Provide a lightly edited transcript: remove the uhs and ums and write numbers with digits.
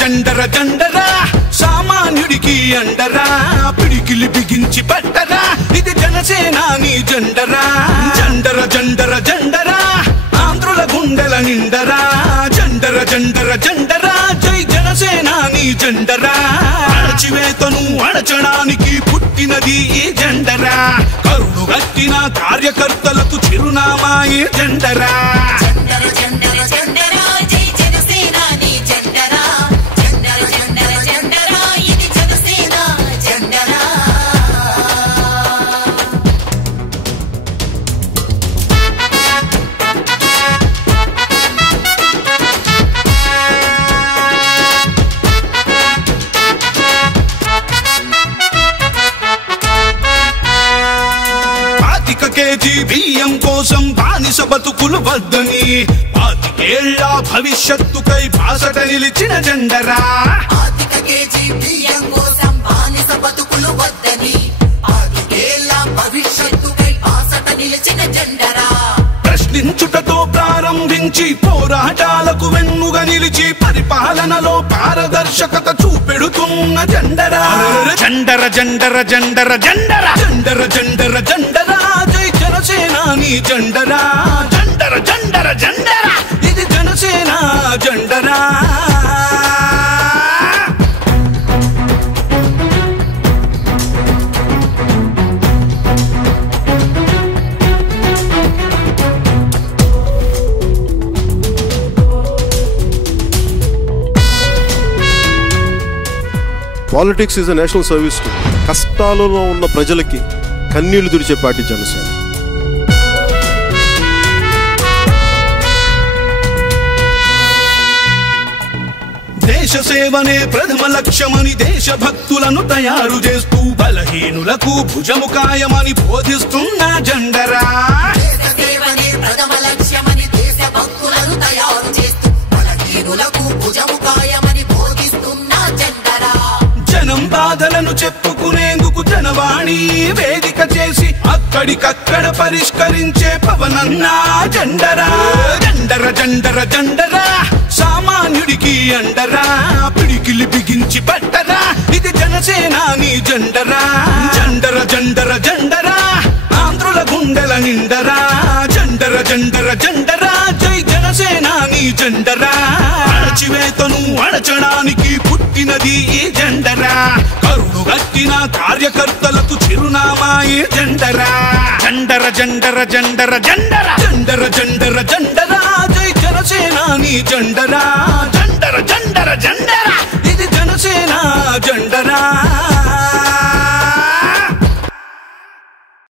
జండర జండరా సామాన్యుడికి అండరా పిడికిలి బిగించి పట్టరా ఇది జనసేనాని జెండరా జండర జండర జండరా ఆంధ్రుల గుండెల నిండరా జండర జండర జండరా జై జనసేనాని జెండరా అణచివేతను అణచడానికి పుట్టినది ఈ జెండరా కరుడు గట్టిన కార్యకర్తలకు చిరునామా ఈ జెండరా కేజీ బియ్యం కోసం బానిస బతుకులు వద్దని 25 ఏళ్ల భవిష్యత్తుకై బాసట నిలిచిన జెండరా ప్రశ్నించుటతో ప్రారంభించి పోరాటాలకు వెన్నుగా నిలిచి పరిపాలనలో పారదర్శకత చూపెడుతున్న జెండరా జండర జండర జండర జండర జండర జండర జండరా జై జనసేనాని జెండరా జండర జండర జండర ఇది జనసేన జెండరా politics is a national service to కష్టాలలో ఉన్న ప్రజలకి కన్నీళ్లు తుడిచే పార్టీ జనసేన దేశ సేవనే ప్రథమ లక్ష్యమని దేశభక్తులను తయారు చేస్తూ బలహీనులకు భుజము కాయమని బోధిస్తున్న జెండరా జనం బాధలను చెప్పుకునేందుకు జనవాణి వేదిక చేసి అక్కడికక్కడ పరిష్కరించే పవనన్న జెండరా జండర జండర జండరా సామాన్యుడికి అండరా పిడికిలి బిగించి పట్టరా ఇది జనసేనాని జెండరా జండర జండర జండరా ఆంధ్రుల గుండెల నిండరా జండర జండర జండరా జై జనసేనాని జెండరా అణచివేతను అణచడానికి పుట్టినది ఈ జెండరా కరుడు గట్టిన కార్యకర్తలకు చిరునామా ఈ జెండరా జండర జండర జండర జండర జండర జండర జండరా జై జనసేనాని జెండరా జండర జండర